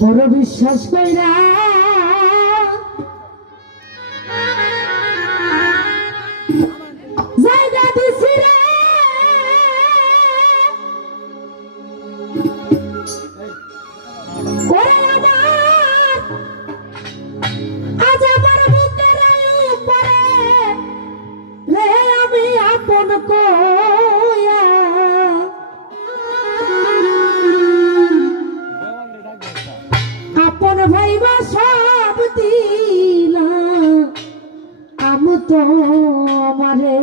বড় বিশ্বাস কইরা যাইব সব দিলা। আমি তো আমারে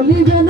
Bolivia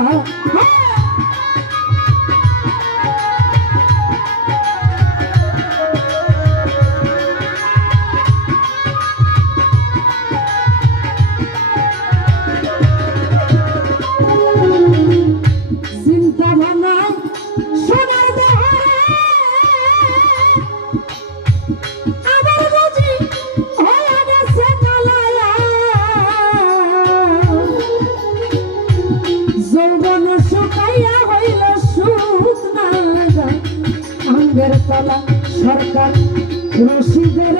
什么 যৌবন শুকাইয়া হইল সুখ না আঙ্গের তলা সরকার রশিদের